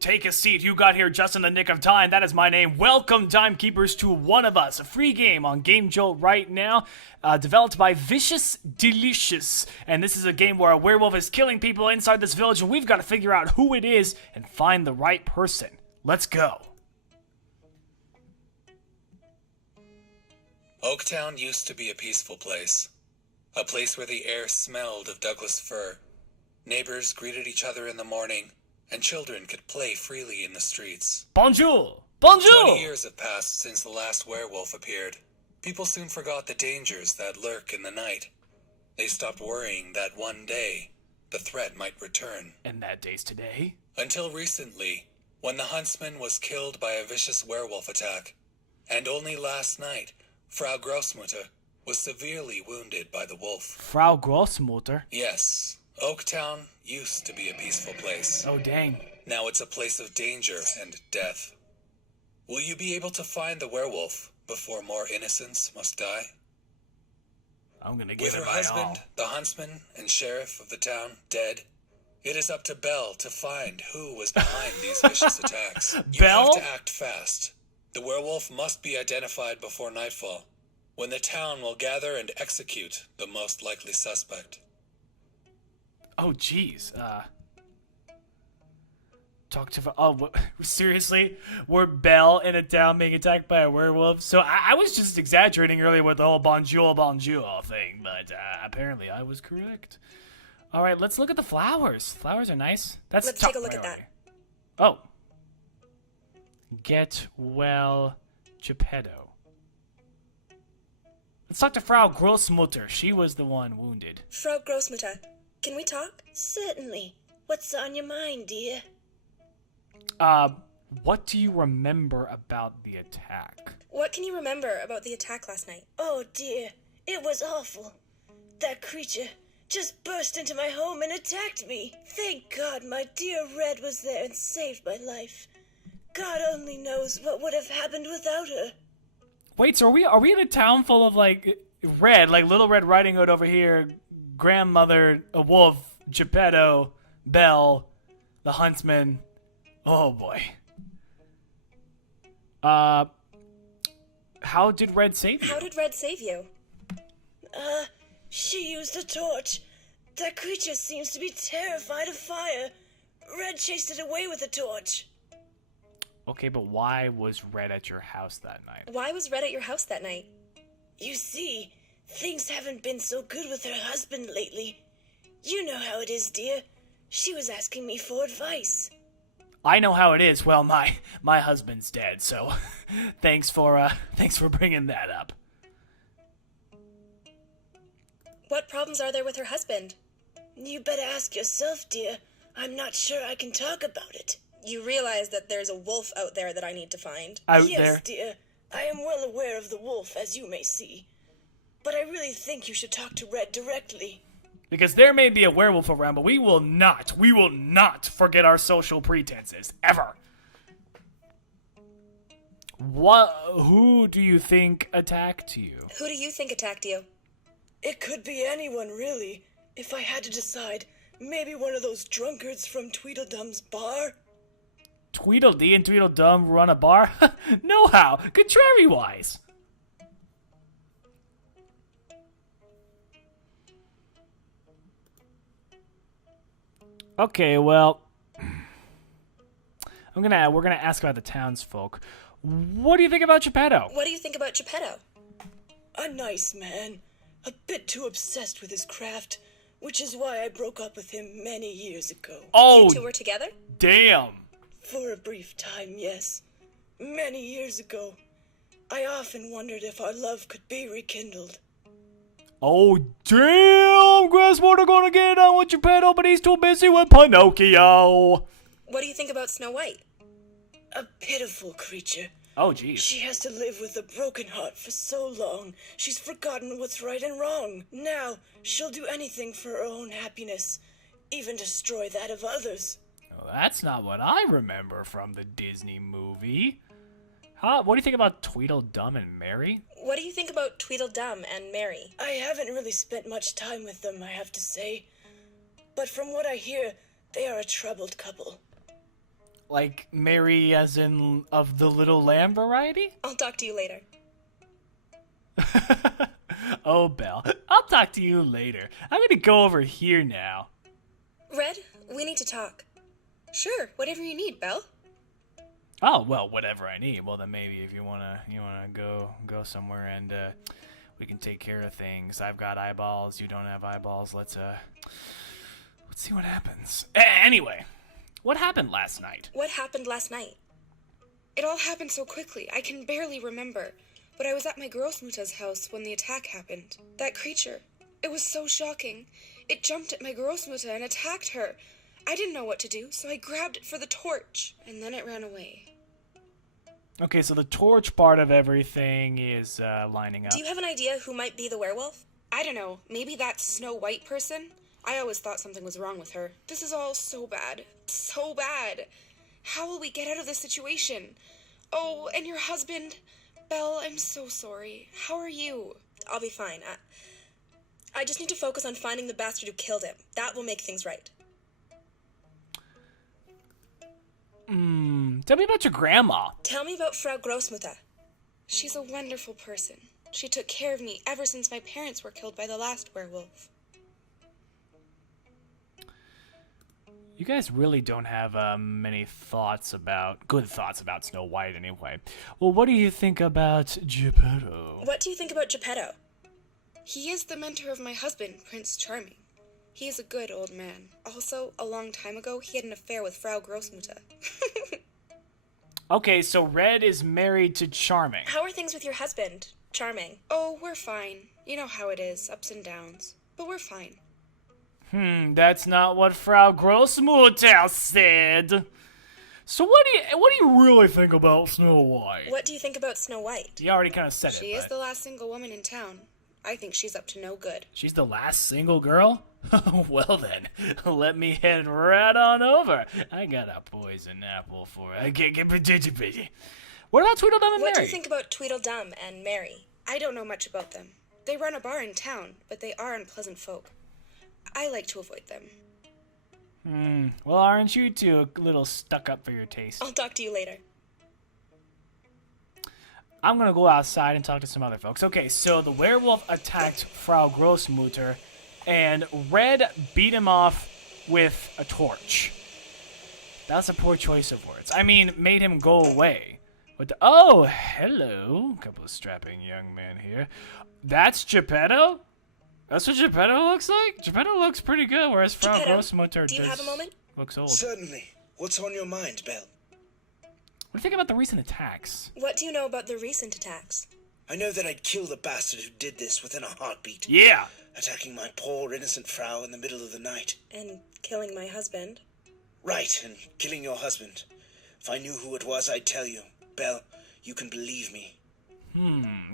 Take a seat. You got here just in the nick of time. That is my name. Welcome, TimeKeepers, to One of Us, a free game on Game Jolt right now, developed by Vicious Delicious. And this is a game where a werewolf is killing people inside this village, and we've got to figure out who it is and find the right person. Let's go. Oaktown used to be a peaceful place. A place where the air smelled of Douglas fir. Neighbors greeted each other in the morning, and children could play freely in the streets. Bonjour! Bonjour! 20 years have passed since the last werewolf appeared. People soon forgot the dangers that lurk in the night. They stopped worrying that one day, the threat might return. And that day's today? Until recently, when the huntsman was killed by a vicious werewolf attack. And only last night, Frau Grossmutter was severely wounded by the wolf. Frau Grossmutter? Yes, Oaktown used to be a peaceful place. Oh, dang. Now it's a place of danger and death. Will you be able to find the werewolf before more innocents must die? I'm gonna give With it her my husband, all. the huntsman and sheriff of the town, dead, it is up to Belle to find who was behind these vicious attacks. You Belle? have to act fast. The werewolf must be identified before nightfall, when the town will gather and execute the most likely suspect. Oh, jeez. Talk to... Oh, seriously? We're Belle in a town being attacked by a werewolf? So I was just exaggerating earlier with the whole bonjour thing, but apparently I was correct. All right, let's look at the flowers. Flowers are nice. Let's take a look at that. Oh. Get well, Geppetto. Let's talk to Frau Grossmutter. She was the one wounded. Frau Grossmutter, can we talk? Certainly. What's on your mind, dear? What do you remember about the attack? What can you remember about the attack last night? Oh, dear. It was awful. That creature just burst into my home and attacked me. Thank God my dear Red was there and saved my life. God only knows what would have happened without her. Wait, so are we in a town full of, like, Red, like Little Red Riding Hood over here, grandmother, a wolf, Geppetto, Belle, the huntsman. Oh, boy. How did Red save you? How did Red save you? She used a torch. That creature seems to be terrified of fire. Red chased it away with a torch. Okay, but why was Red at your house that night? Why was Red at your house that night? You see, things haven't been so good with her husband lately. You know how it is, dear. She was asking me for advice. I know how it is. Well, my husband's dead, so thanks for bringing that up. What problems are there with her husband? You better ask yourself, dear. I'm not sure I can talk about it. You realize that there's a wolf out there that I need to find? Yes, dear. I am well aware of the wolf, as you may see. But I really think you should talk to Red directly. Because there may be a werewolf around, but we will not forget our social pretenses, ever. Who do you think attacked you? Who do you think attacked you? It could be anyone, really. If I had to decide, maybe one of those drunkards from Tweedledum's bar? Tweedledee and Tweedledum run a bar? No how, contrary-wise. Okay, well, we're gonna ask about the townsfolk. What do you think about Geppetto? What do you think about Geppetto? A nice man. A bit too obsessed with his craft, which is why I broke up with him many years ago. Oh, You two were together? damn. For a brief time, yes. Many years ago. I often wondered if our love could be rekindled. Oh, damn! Grossmutter gonna get on with Geppetto, but he's too busy with Pinocchio. What do you think about Snow White? A pitiful creature. Oh, jeez. She has to live with a broken heart for so long, she's forgotten what's right and wrong. Now, she'll do anything for her own happiness, even destroy that of others. Well, that's not what I remember from the Disney movie. What do you think about Tweedledum and Mary? What do you think about Tweedledum and Mary? I haven't really spent much time with them, I have to say. But from what I hear, they are a troubled couple. Like Mary as in of the Little Lamb variety? I'll talk to you later. Oh, Belle, I'll talk to you later. I'm gonna go over here now. Red, we need to talk. Sure, whatever you need, Belle. Oh, well, whatever I need. Well, then maybe if you wanna go somewhere and we can take care of things. I've got eyeballs, you don't have eyeballs. Let's see what happens. Anyway, what happened last night? What happened last night? It all happened so quickly, I can barely remember. But I was at my Großmutter's house when the attack happened. That creature, it was so shocking. It jumped at my Großmutter and attacked her. I didn't know what to do, so I grabbed it for the torch, and then it ran away. Okay, so the torch part of everything is lining up. Do you have an idea who might be the werewolf? I don't know, maybe that Snow White person? I always thought something was wrong with her. This is all so bad. So bad. How will we get out of this situation? Oh, and your husband... Belle, I'm so sorry. How are you? I'll be fine. I just need to focus on finding the bastard who killed him. That will make things right. Tell me about your grandma. Tell me about Frau Großmutter. She's a wonderful person. She took care of me ever since my parents were killed by the last werewolf. You guys really don't have many good thoughts about Snow White anyway. Well, what do you think about Geppetto? What do you think about Geppetto? He is the mentor of my husband, Prince Charming. He is a good old man. Also, a long time ago, he had an affair with Frau Großmutter. Okay, so Red is married to Charming. How are things with your husband, Charming? Oh, we're fine. You know how it is, ups and downs. But we're fine. That's not what Frau Großmutter said. So what do you really think about Snow White? What do you think about Snow White? You already kind of said it. She is the last single woman in town. I think she's up to no good. She's the last single girl? Well then, let me head right on over. I got a poison apple for her. What about Tweedledum and What do Mary? you think about Tweedledum and Mary? I don't know much about them. They run a bar in town, but they are unpleasant folk. I like to avoid them. Well, aren't you two a little stuck up for your taste? I'll talk to you later. I'm gonna go outside and talk to some other folks. Okay, so the werewolf attacked Frau Großmutter, and Red beat him off with a torch. That's a poor choice of words. I mean, made him go away. Oh, hello. Couple of strapping young men here. That's Geppetto? That's what Geppetto looks like? Geppetto looks pretty good, whereas Frau Geppetto, Großmutter do you have a moment? looks old. Certainly. What's on your mind, Belle? What do you think about the recent attacks? What do you know about the recent attacks? I know that I'd kill the bastard who did this within a heartbeat. Yeah! Attacking my poor innocent Frau in the middle of the night. And killing my husband? Right, and killing your husband. If I knew who it was, I'd tell you. Belle, you can believe me.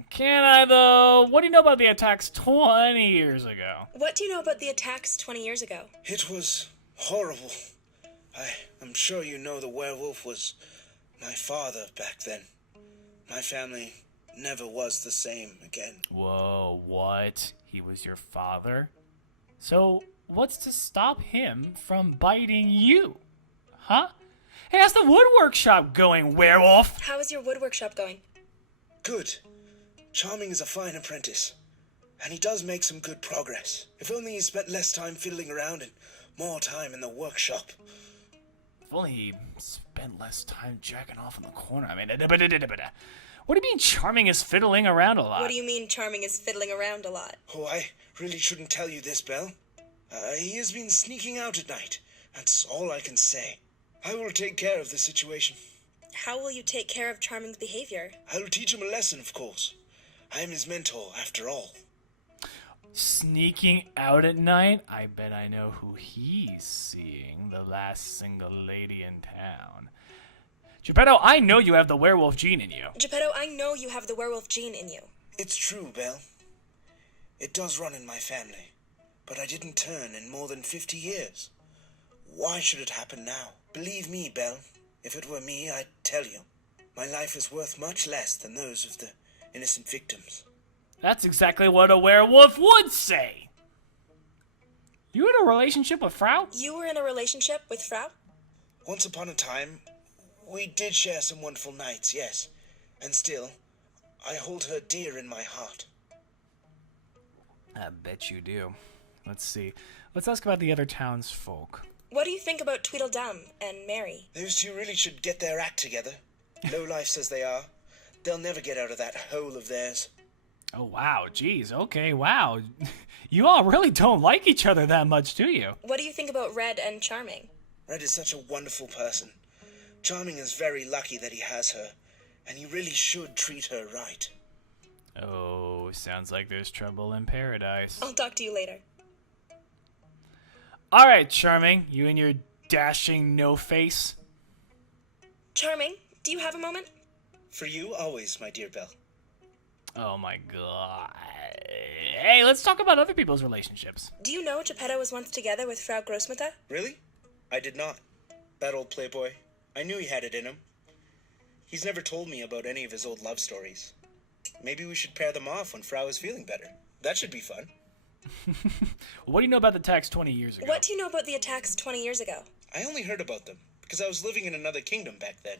Can I, though? What do you know about the attacks 20 years ago? What do you know about the attacks 20 years ago? It was horrible. I'm sure you know the werewolf was my father back then. My family never was the same again. Whoa, what? He was your father? So, what's to stop him from biting you? Huh? Hey, how's the woodwork shop going, werewolf? How is your woodwork shop going? Good. Charming is a fine apprentice. And he does make some good progress. If only he spent less time fiddling around and more time in the workshop. If only he spent less time jacking off in the corner. I mean, what do you mean Charming is fiddling around a lot? What do you mean Charming is fiddling around a lot? Oh, I really shouldn't tell you this, Belle. He has been sneaking out at night. That's all I can say. I will take care of the situation. How will you take care of Charming's behavior? I will teach him a lesson, of course. I am his mentor, after all. Sneaking out at night? I bet I know who he's seeing. The last single lady in town. Geppetto, I know you have the werewolf gene in you. Geppetto, I know you have the werewolf gene in you. It's true, Belle. It does run in my family. But I didn't turn in more than 50 years. Why should it happen now? Believe me, Belle. If it were me, I'd tell you. My life is worth much less than those of the innocent victims. That's exactly what a werewolf would say. You in a relationship with Frau? You were in a relationship with Frau? Once upon a time, We did share some wonderful nights, yes. And still, I hold her dear in my heart. I bet you do. Let's see. Let's ask about the other townsfolk. What do you think about Tweedledum and Mary? Those two really should get their act together. Lowlifes as they are, they'll never get out of that hole of theirs. Oh, wow. Jeez. Okay, wow. You all really don't like each other that much, do you? What do you think about Red and Charming? Red is such a wonderful person. Charming is very lucky that he has her, and he really should treat her right. Oh, sounds like there's trouble in paradise. I'll talk to you later. All right, Charming. You and your dashing no-face. Charming, do you have a moment? For you, always, my dear Belle. Oh, my God. Hey, let's talk about other people's relationships. Do you know Geppetto was once together with Frau Großmutter? Really? I did not. That old playboy. I knew he had it in him. He's never told me about any of his old love stories. Maybe we should pair them off when Frau is feeling better. That should be fun. What do you know about the attacks 20 years ago? What do you know about the attacks 20 years ago? I only heard about them because I was living in another kingdom back then.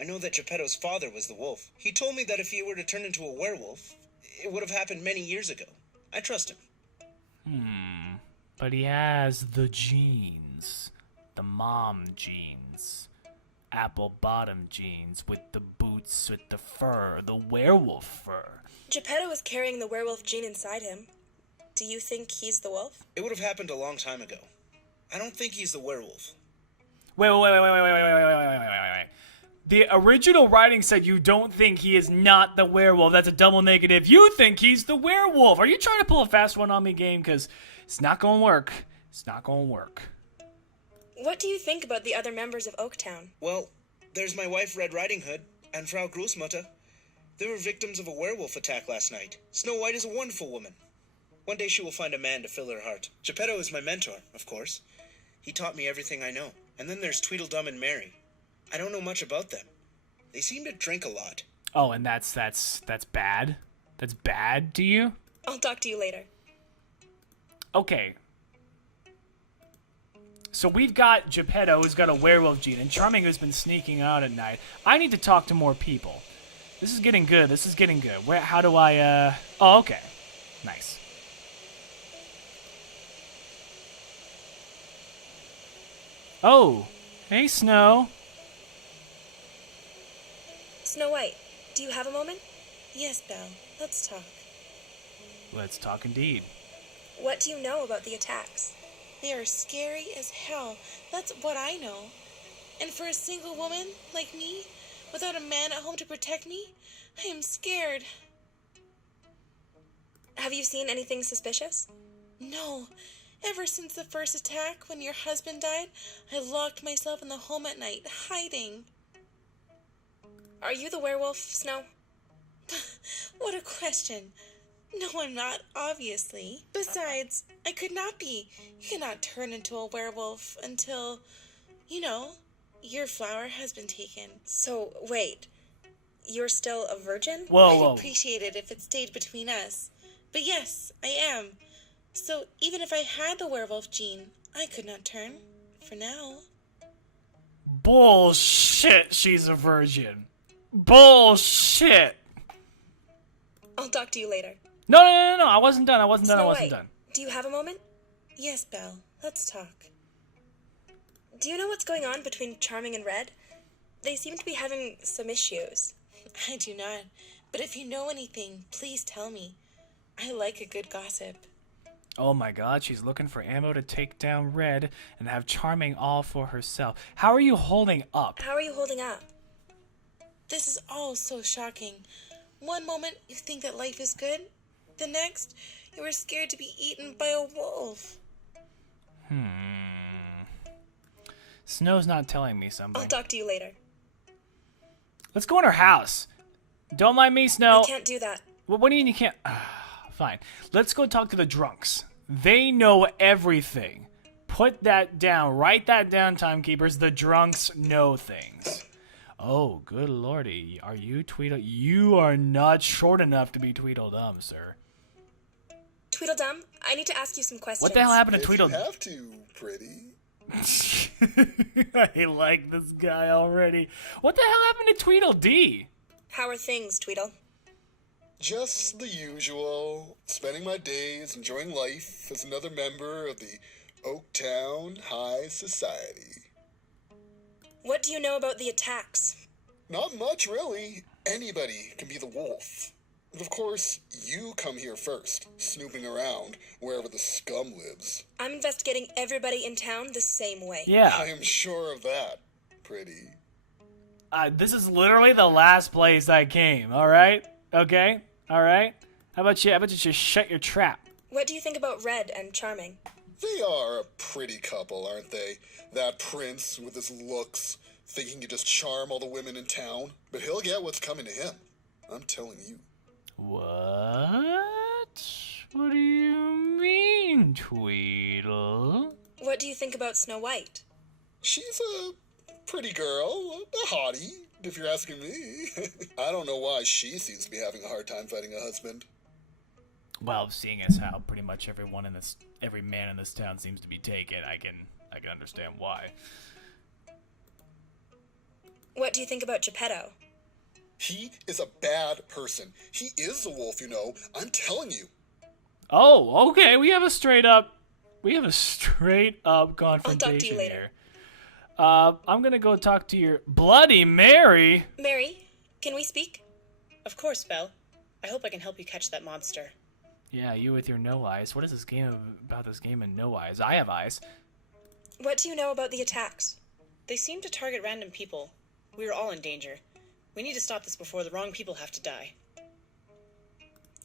I know that Geppetto's father was the wolf. He told me that if he were to turn into a werewolf, it would have happened many years ago. I trust him. But he has the genes. The mom genes. Apple bottom jeans with the boots with the fur, the werewolf fur. Geppetto is carrying the werewolf gene inside him. Do you think he's the wolf? It would have happened a long time ago. I don't think he's the werewolf. Wait. The original writing said you don't think he is not the werewolf. That's a double negative. You think he's the werewolf. Are you trying to pull a fast one on me, game? Because it's not going to work. It's not going to work. What do you think about the other members of Oaktown? Well, there's my wife Red Riding Hood and Frau Großmutter. They were victims of a werewolf attack last night. Snow White is a wonderful woman. One day she will find a man to fill her heart. Geppetto is my mentor, of course. He taught me everything I know. And then there's Tweedledum and Mary. I don't know much about them. They seem to drink a lot. Oh, and that's bad? That's bad to you? I'll talk to you later. Okay. So we've got Geppetto, who's got a werewolf gene, and Charming, who's been sneaking out at night. I need to talk to more people. This is getting good. This is getting good. How do I, Oh, okay. Nice. Oh, hey, Snow. Snow White, do you have a moment? Yes, Belle. Let's talk. Let's talk indeed. What do you know about the attacks? They are scary as hell. That's what I know. And for a single woman like me, without a man at home to protect me, I am scared. Have you seen anything suspicious? No. Ever since the first attack, when your husband died, I locked myself in the home at night, hiding. Are you the werewolf, Snow? What a question. No, I'm not, obviously. Besides, I could not be. You cannot turn into a werewolf until, your flower has been taken. So, wait. You're still a virgin? Whoa. I'd appreciate it if it stayed between us. But yes, I am. So even if I had the werewolf gene, I could not turn. For now. Bullshit, she's a virgin. Bullshit. I'll talk to you later. No. I wasn't done. Snow White, do you have a moment? Yes, Belle. Let's talk. Do you know what's going on between Charming and Red? They seem to be having some issues. I do not. But if you know anything, please tell me. I like a good gossip. Oh my God, she's looking for ammo to take down Red and have Charming all for herself. How are you holding up? How are you holding up? This is all so shocking. One moment you think that life is good. The next, you are scared to be eaten by a wolf. Snow's not telling me something. I'll talk to you later. Let's go in her house. Don't mind me, Snow. I can't do that. What do you mean you can't? Fine. Let's go talk to the drunks. They know everything. Put that down. Write that down, Timekeepers. The drunks know things. Oh, good lordy. Are you Tweedle? You are not short enough to be Tweedledum, sir. Tweedledum, I need to ask you some questions. What the hell happened to If you Tweedledum? have to, pretty. I like this guy already. What the hell happened to Tweedledee? How are things, Tweedle? Just the usual. Spending my days enjoying life as another member of the Oaktown High Society. What do you know about the attacks? Not much, really. Anybody can be the wolf. But of course, you come here first, snooping around wherever the scum lives. I'm investigating everybody in town the same way. Yeah. I am sure of that, pretty. This is literally the last place I came, alright? Okay? Alright? How about you just shut your trap? What do you think about Red and Charming? They are a pretty couple, aren't they? That prince with his looks, thinking he can just charm all the women in town. But he'll get what's coming to him. I'm telling you. What? What do you mean, Tweedle? What do you think about Snow White? She's a pretty girl, a hottie, if you're asking me. I don't know why she seems to be having a hard time finding a husband. Well, seeing as how pretty much every man in this town seems to be taken, I can understand why. What do you think about Geppetto? He is a bad person. He is a wolf, you know. I'm telling you. Oh, okay. We have a straight up confrontation I'll talk to you later. here. I'm gonna go talk to your Bloody Mary. Mary, can we speak? Of course, Belle. I hope I can help you catch that monster. Yeah, you with your no eyes. What is this game about? This game and no eyes. I have eyes. What do you know about the attacks? They seem to target random people. We are all in danger. We need to stop this before the wrong people have to die.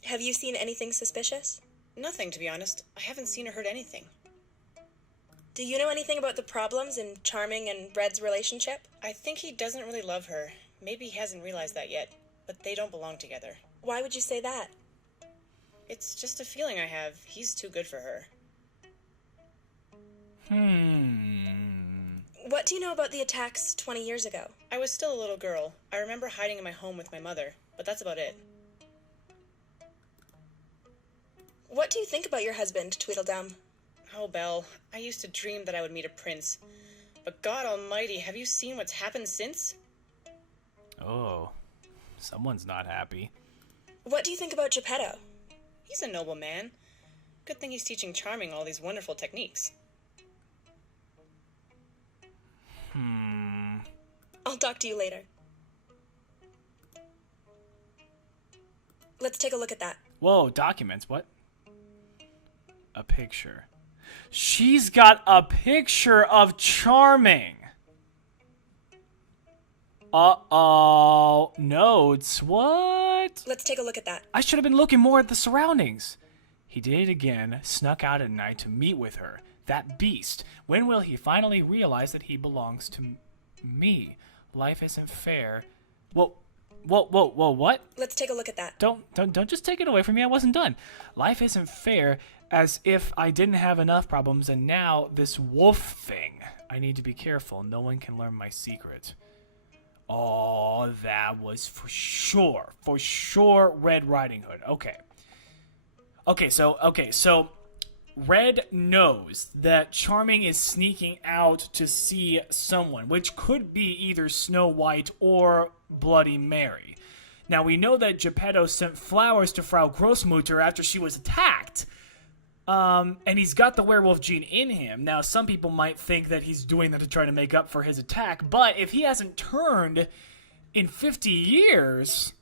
Have you seen anything suspicious? Nothing, to be honest. I haven't seen or heard anything. Do you know anything about the problems in Charming and Red's relationship? I think he doesn't really love her. Maybe he hasn't realized that yet, but they don't belong together. Why would you say that? It's just a feeling I have. He's too good for her. What do you know about the attacks 20 years ago? I was still a little girl. I remember hiding in my home with my mother, but that's about it. What do you think about your husband, Tweedledum? Oh, Belle, I used to dream that I would meet a prince. But God almighty, have you seen what's happened since? Oh, someone's not happy. What do you think about Geppetto? He's a noble man. Good thing he's teaching Charming all these wonderful techniques. I'll talk to you later. Let's take a look at that. Whoa, documents, what? A picture. She's got a picture of Charming. Uh-oh. Notes, what? Let's take a look at that. I should have been looking more at the surroundings. He did it again, snuck out at night to meet with her. That beast. When will he finally realize that he belongs to me? Life isn't fair. Whoa, what? Let's take a look at that. Don't just take it away from me. I wasn't done. Life isn't fair, as if I didn't have enough problems, and now this wolf thing. I need to be careful. No one can learn my secret. Oh, that was for sure Red Riding Hood. Okay, so Red knows that Charming is sneaking out to see someone, which could be either Snow White or Bloody Mary. Now, we know that Geppetto sent flowers to Frau Grossmutter after she was attacked. And he's got the werewolf gene in him. Now, some people might think that he's doing that to try to make up for his attack, but if he hasn't turned in 50 years...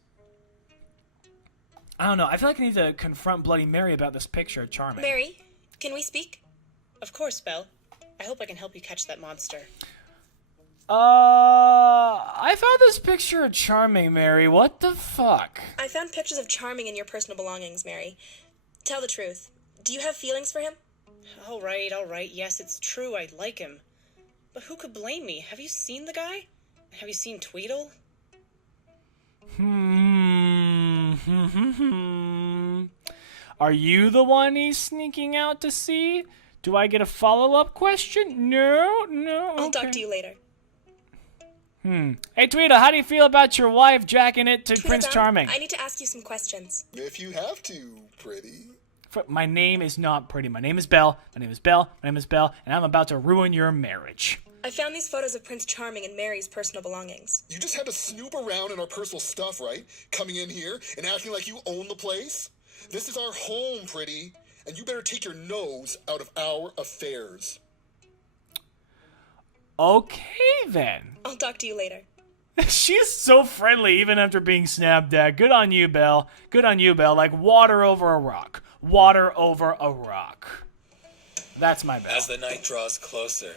I don't know. I feel like I need to confront Bloody Mary about this picture of Charming. Mary, can we speak? Of course, Belle. I hope I can help you catch that monster. I found this picture of Charming, Mary. What the fuck? I found pictures of Charming in your personal belongings, Mary. Tell the truth. Do you have feelings for him? All right. Yes, it's true. I like him. But who could blame me? Have you seen the guy? Have you seen Tweedle? Are you the one he's sneaking out to see? Do I get a follow-up question? No. I'll talk to you later. Hey, Tweedle, how do you feel about your wife jacking it to Tweedledum, Prince Charming? I need to ask you some questions. If you have to, pretty. My name is not pretty. My name is Belle. My name is Belle. My name is Belle. And I'm about to ruin your marriage. I found these photos of Prince Charming and Mary's personal belongings. You just had to snoop around in our personal stuff, right? Coming in here and acting like you own the place? This is our home, pretty. And you better take your nose out of our affairs. Okay, then. I'll talk to you later. She's so friendly even after being snapped at. Good on you, Belle. Good on you, Belle. Like water over a rock. Water over a rock. That's my Belle. As the night draws closer,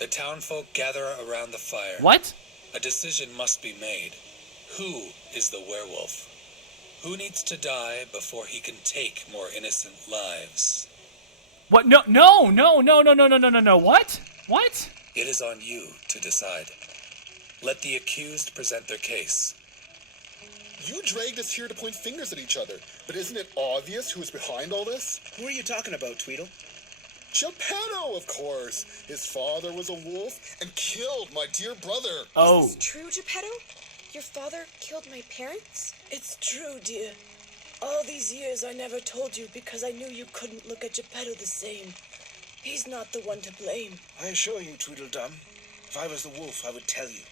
the townfolk gather around the fire. What? A decision must be made. Who is the werewolf? Who needs to die before he can take more innocent lives? What? No. What? What? It is on you to decide. Let the accused present their case. You dragged us here to point fingers at each other, but isn't it obvious who is behind all this? Who are you talking about, Tweedle? Geppetto, of course. His father was a wolf and killed my dear brother. Oh. Is this true, Geppetto? Your father killed my parents? It's true, dear. All these years I never told you because I knew you couldn't look at Geppetto the same. He's not the one to blame. I assure you, Tweedledum, if I was the wolf, I would tell you.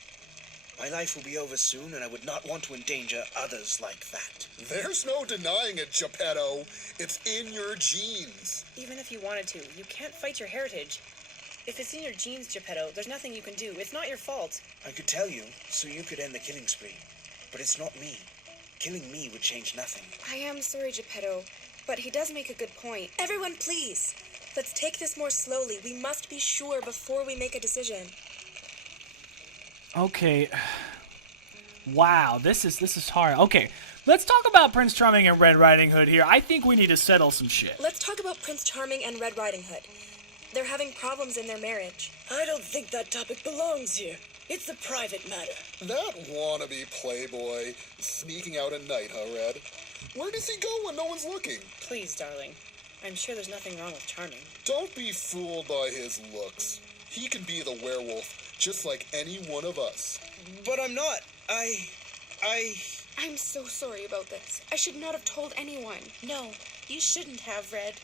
My life will be over soon, and I would not want to endanger others like that. There's no denying it, Geppetto. It's in your genes. Even if you wanted to, you can't fight your heritage. If it's in your genes, Geppetto, there's nothing you can do. It's not your fault. I could tell you, so you could end the killing spree. But it's not me. Killing me would change nothing. I am sorry, Geppetto, but he does make a good point. Everyone, please. Let's take this more slowly. We must be sure before we make a decision. Okay. Wow, this is hard. Okay, let's talk about Prince Charming and Red Riding Hood here. I think we need to settle some shit. Let's talk about Prince Charming and Red Riding Hood. They're having problems in their marriage. I don't think that topic belongs here. It's a private matter. That wannabe playboy sneaking out at night, huh, Red? Where does he go when no one's looking? Please, darling. I'm sure there's nothing wrong with Charming. Don't be fooled by his looks. He can be the werewolf just like any one of us. But I'm not. I'm so sorry about this. I should not have told anyone. No, you shouldn't have, Red.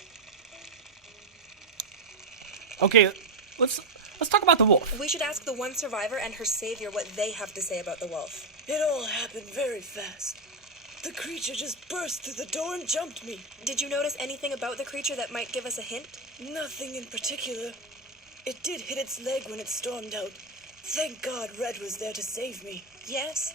Okay, let's talk about the wolf. We should ask the one survivor and her savior what they have to say about the wolf. It all happened very fast. The creature just burst through the door and jumped me. Did you notice anything about the creature that might give us a hint? Nothing in particular. It did hit its leg when it stormed out. Thank God Red was there to save me. Yes,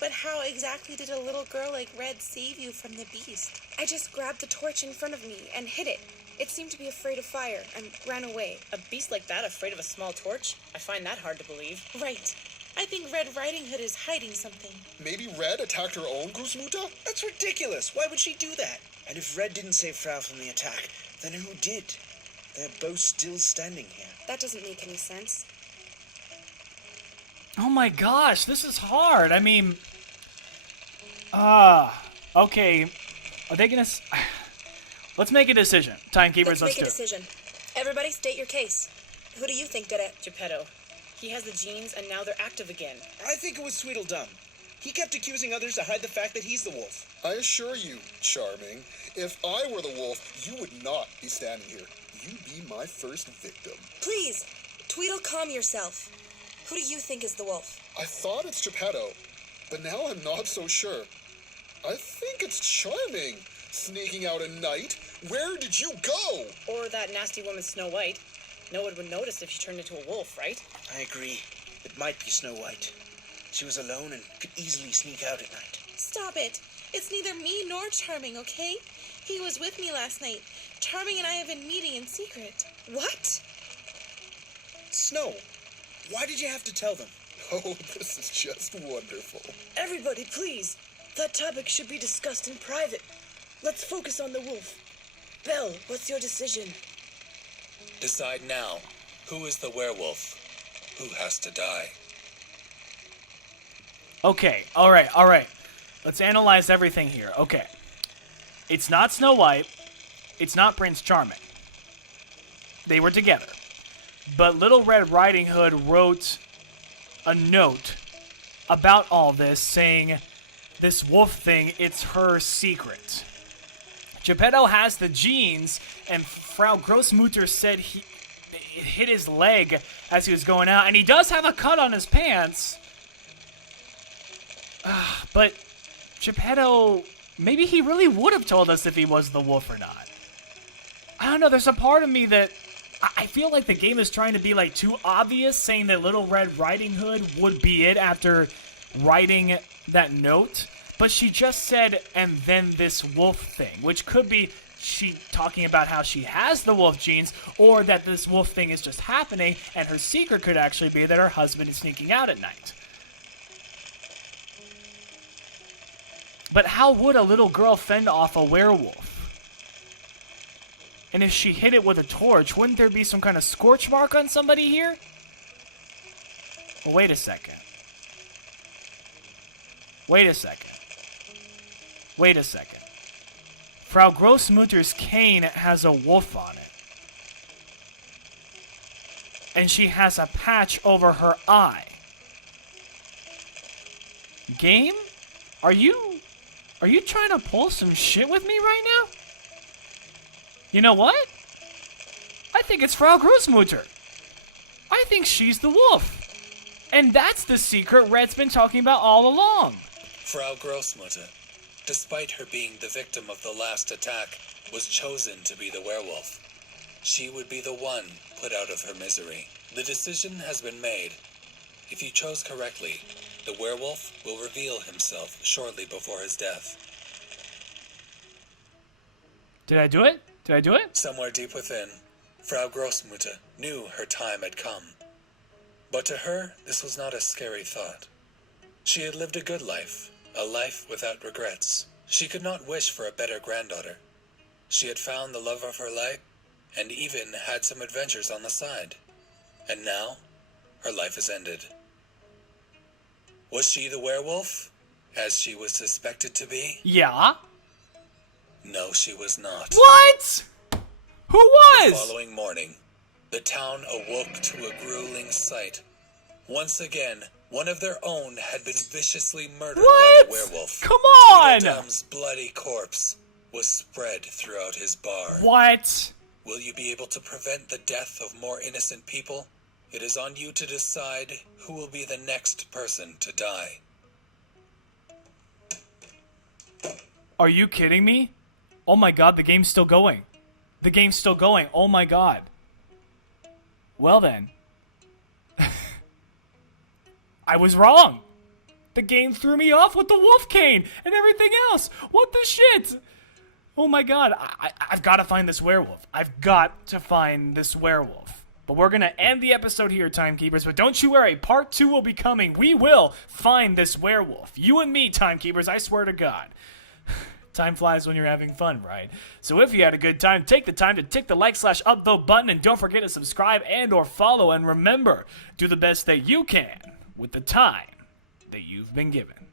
but how exactly did a little girl like Red save you from the beast? I just grabbed the torch in front of me and hit it. It seemed to be afraid of fire and ran away. A beast like that afraid of a small torch? I find that hard to believe. Right. I think Red Riding Hood is hiding something. Maybe Red attacked her own Groosmuta? That's ridiculous. Why would she do that? And if Red didn't save Frau from the attack, then who did? They're both still standing here. That doesn't make any sense. Oh my gosh, this is hard. I mean, okay. Are they gonna? Let's make a decision. Timekeepers, Let's make a do it. decision. Everybody state your case. Who do you think did it? Geppetto. He has the genes and now they're active again. I think it was Tweedledum. He kept accusing others to hide the fact that he's the wolf. I assure you, Charming, if I were the wolf, you would not be standing here. You'd be my first victim. Please, Tweedle, calm yourself. Who do you think is the wolf? I thought it's Geppetto, but now I'm not so sure. I think it's Charming, sneaking out at night. Where did you go? Or that nasty woman Snow White. No one would notice if she turned into a wolf, right? I agree. It might be Snow White. She was alone and could easily sneak out at night. Stop it. It's neither me nor Charming, okay? He was with me last night. Charming and I have been meeting in secret. What? Snow, why did you have to tell them? Oh, this is just wonderful. Everybody, please. That topic should be discussed in private. Let's focus on the wolf. Belle, what's your decision? Decide now. Who is the werewolf? Who has to die? Okay, alright. Let's analyze everything here. Okay. It's not Snow White. It's not Prince Charming. They were together. But Little Red Riding Hood wrote a note about all this saying, this wolf thing, it's her secret. Geppetto has the genes, and Frau Grossmutter said it hit his leg as he was going out, and he does have a cut on his pants. But Geppetto, maybe he really would have told us if he was the wolf or not. I don't know, there's a part of me that I feel like the game is trying to be like too obvious, saying that Little Red Riding Hood would be it after writing that note. But she just said, and then this wolf thing, which could be she talking about how she has the wolf genes, or that this wolf thing is just happening, and her secret could actually be that her husband is sneaking out at night. But how would a little girl fend off a werewolf? And if she hit it with a torch, wouldn't there be some kind of scorch mark on somebody here? Well, wait a second. Wait a second. Wait a second. Frau Grossmutter's cane has a wolf on it. And she has a patch over her eye. Game? Are you trying to pull some shit with me right now? You know what? I think it's Frau Grossmutter. I think she's the wolf. And that's the secret Red's been talking about all along. Frau Grossmutter, despite her being the victim of the last attack, was chosen to be the werewolf. She would be the one put out of her misery. The decision has been made. If you chose correctly, the werewolf will reveal himself shortly before his death. Did I do it? Did I do it? Somewhere deep within, Frau Grossmutter knew her time had come. But to her, this was not a scary thought. She had lived a good life, a life without regrets. She could not wish for a better granddaughter. She had found the love of her life, and even had some adventures on the side. And now, her life is ended. Was she the werewolf, as she was suspected to be? Yeah. No, she was not. What? Who was? The following morning, the town awoke to a grueling sight. Once again, one of their own had been viciously murdered by the werewolf. Come on! Tweedledum's bloody corpse was spread throughout his bar. What? Will you be able to prevent the death of more innocent people? It is on you to decide who will be the next person to die. Are you kidding me? Oh my god, the game's still going. The game's still going. Oh my god. Well then. I was wrong. The game threw me off with the wolf cane and everything else. What the shit? Oh my god. I've got to find this werewolf. I've got to find this werewolf. But we're going to end the episode here, Timekeepers. But don't you worry. Part 2 will be coming. We will find this werewolf. You and me, Timekeepers. I swear to God. Time flies when you're having fun, right? So if you had a good time, take the time to tick the like/upvote button, and don't forget to subscribe and or follow. And remember, do the best that you can with the time that you've been given.